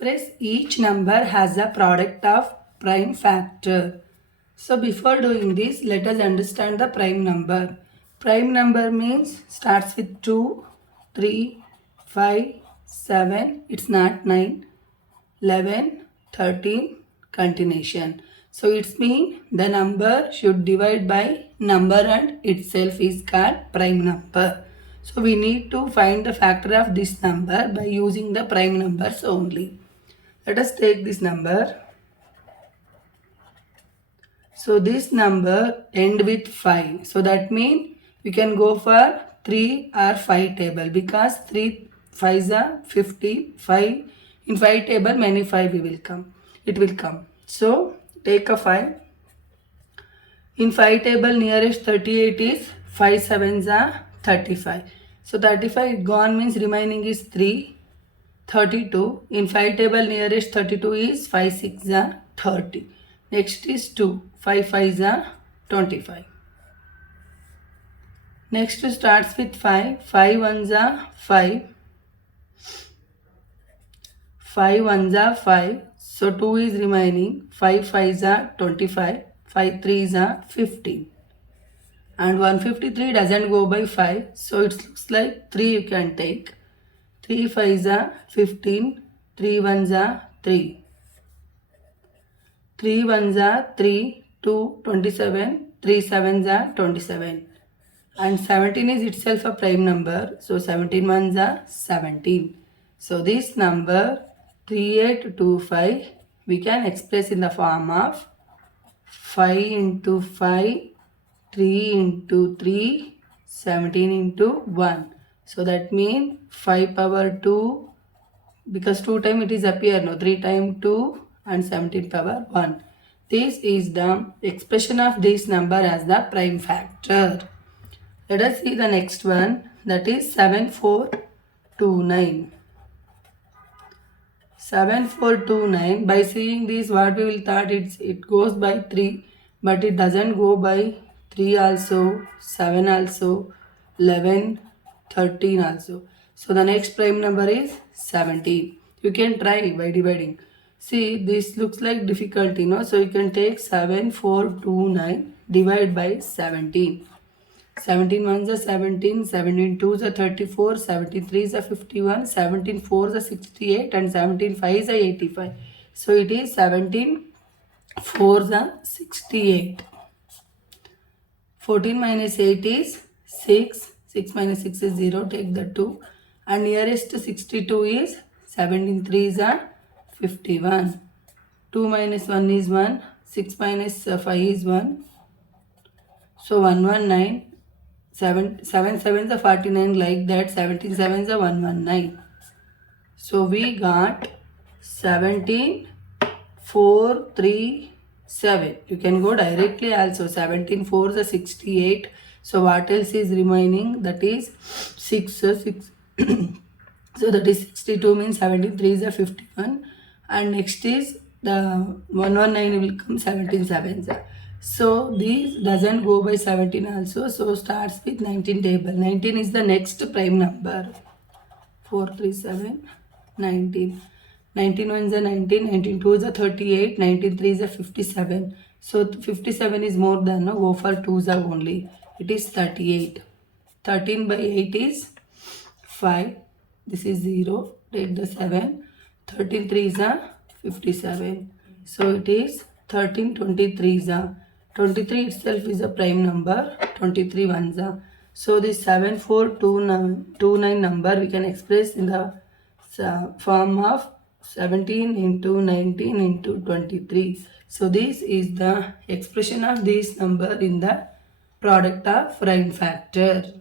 express each number as a product of prime factor. So before doing this, let us understand the prime number. Prime number means starts with 2, 3, 5, 7, it's not 9, 11, 13, continuation. So it's mean the number should divide by number and itself is called prime number. So we need to find the factor of this number by using the prime numbers only. Let us take this number. So this number end with 5. So that means we can go for 3 or 5 table because 3 5s are 50. 5 in 5 table many 5 will come. It will come. So take a 5. In 5 table nearest 38 is 5 7s are 35. So 35 gone means remaining is 3. 32. In 5 table nearest 32 is 5 6 are 30. Next is 2. 5 5s are 25. Next starts with 5. 5 1s are 5. 5 1s are 5. So 2 is remaining. 5 5s are 25. 5 3s are 15. And 153 doesn't go by 5. So it looks like 3 you can take. 3 5s are 15. 3 1s are 3. 3 1s are 3. 2 27. 3 7s are 27. And 17 is itself a prime number. So 17 1s are 17. So this number 3825 we can express in the form of 5 into 5, 3 into 3, 17 into 1. So that means 5 power 2, because 2 times it is appear, no, 3 times 2 and 17 power 1. This is the expression of this number as the prime factor. Let us see the next one, that is 7429. 7429, by seeing this what we will thought it goes by 3, but it doesn't go by 3 also, 7 also, 11, 13 also. So the next prime number is 17. You can try by dividing. See, this looks like difficulty, no? So you can take 7429 divide by 17. 17 1s are 17, 17 2s are 34, 17 3s are 51, 17 4s are 68 and 17 5s are 85. So it is 17 4s are 68. 14 minus 8 is 6. 6 minus 6 is 0. Take the 2. And nearest to 62 is 17 3s are 51. 2 minus 1 is 1. 6 minus 5 is 1. So 119. 7 sevens are 49, like that. 17 sevens are 119. So we got 17 4 3 7. You can go directly also. 17 4s are 68. So what else is remaining? That is 6. So that is 62 means 17 3s are 51. And next is the 119 will come 17 sevens. So this doesn't go by 17 also. So starts with 19 table. 19 is the next prime number. 4 3 7 19. 19 1s are 19. 19 2s are 38. 19 3s are 57. So 57 is more than, no, go for 2s are only. It is 38. 13 by 8 is 5. This is 0. Take the 7. 13 3s are 57. So it is 13 23s are. 23 itself is a prime number. 23 1s are. So this 7429 number we can express in the form of 17 into 19 into 23. So this is the expression of this number in the product of prime factor.